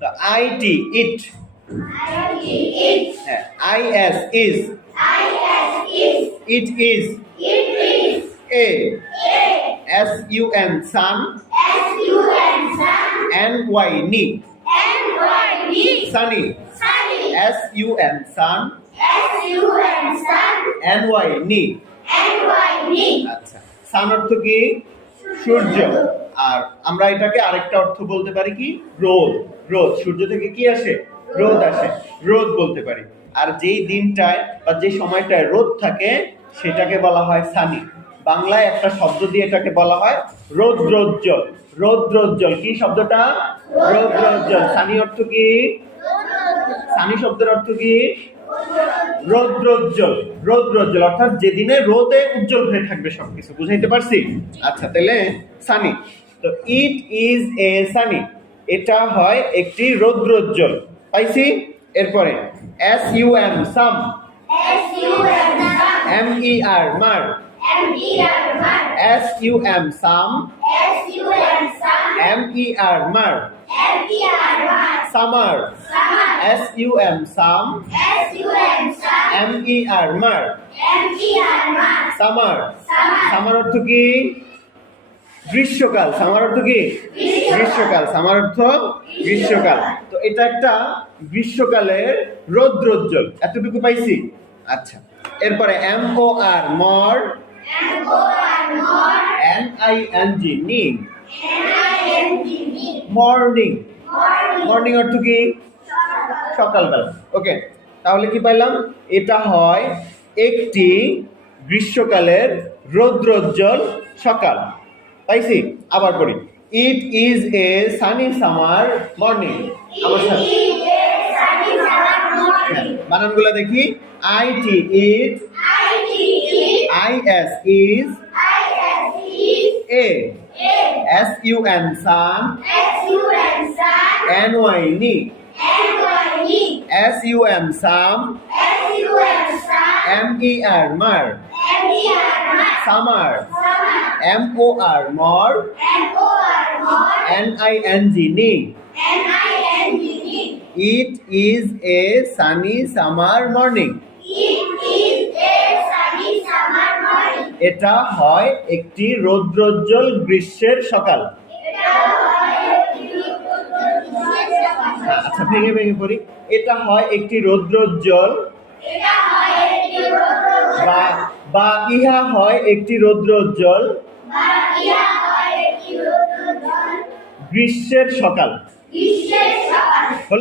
The IT it. IS is. It is. A. SUN sun. NY ni. Sunny. SUN sun. NY ni. আচ্ছা, সান অর্থ কি? সূর্য। আর আমরা এটাকে আরেকটা অর্থ বলতে পারি কি? রোদ। রোদ, সূর্য থেকে কি আসে? রোদ আসে, রোদ বলতে পারি। আর যেই দিনটায় বা যে সময়টায় রোদ থাকে সেটাকে বলা হয় সানি। বাংলায় একটা শব্দ দিয়ে এটাকে বলা হয় রৌদ্রোজ্জ্বল। রৌদ্রোজ্জ্বল কি শব্দটা? রৌদ্রোজ্জ্বল। সানি অর্থ কি? সানি শব্দের অর্থ কি? রৌদ্রোজ্জ্বল। রৌদ্রোজ্জ্বল অর্থাৎ যেদিনে রোদে উজ্জ্বল হয়ে থাকবে সবকিছু। বুঝাইতে পারছি? আচ্ছা, তাহলে সানি। তো ইট ইজ এ সানি, এটা হয় একটি রৌদ্রোজ্জ্বল। পাইছি? এরপরে SUM সাম। MER মার। SUM সাম। MER মার। সামার। SUM সাম। MER মার। সামার। সামার অর্থ কি? গ্রীষ্মকাল। সামার অর্থ কি? গ্রীষ্মকাল। সামার অর্থ গ্রীষ্মকাল। তো এটা একটা গ্রীষ্মকালের রৌদ্রোজ্জ্বল। এতটুকু পাইছি? আচ্ছা, এরপরে MOR মর। NING Ning. মর্নিং। মর্নিং অর্থ কি? সকালবেলা। ওকে, তাহলে কি পাইলাম? এটা হয় একটি গ্রীষ্মকালের রৌদ্রোজ্জ্বল সকাল। পাইছি? আবার পড়ি। It is a Sunny summer morning. আমার সাথে বানানগুলো দেখি। IT it. IS is. A. SUN sun. NY ni. SUM sam. MER mar. Summer. MOR more. NING ni. It is a sunny summer morning. এটা হয় একটি রৌদ্রোজ্জ্বল গ্রীষ্মের সকাল। আচ্ছা, ভেঙে ভেঙে পড়ি। এটা হয় একটি রৌদ্রোজ্জ্বল বা ইহা হয় একটি রৌদ্রোজ্জ্বল গ্রীষ্মের সকাল।